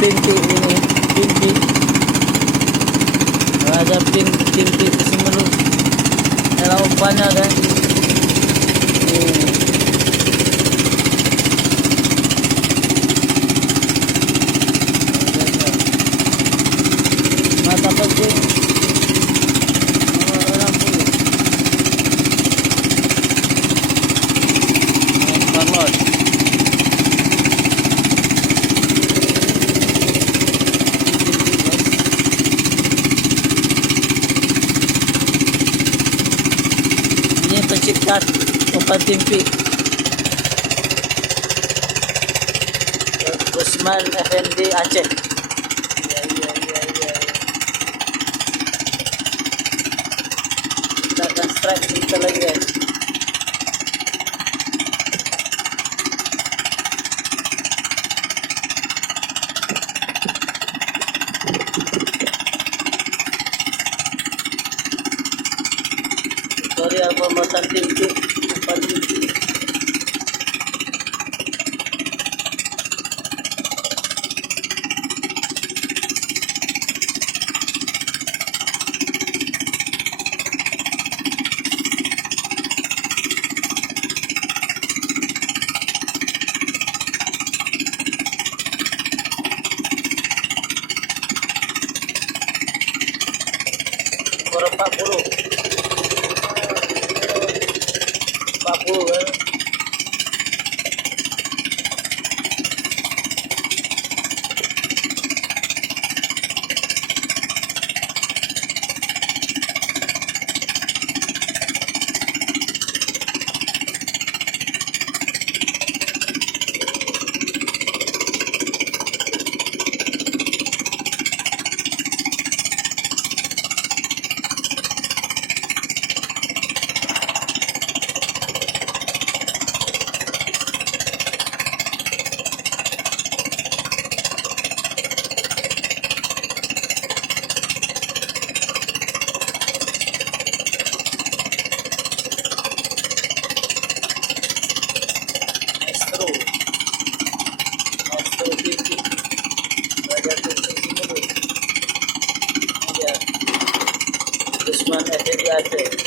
pinti ini, pinti. Ada pinti di sini. Era umpannya kan. Mata penting. Orang puluh. Bangun. Ini pencikat umpan timpi. Usman Effendi Aceh. Kita akan strike kita lagi guys. Tutorial pembuatan timpi umpan timpi. Nomor 40 kan? Maestro timpi. Belajar timpi dulu. Ya. Usman Effendi Aceh.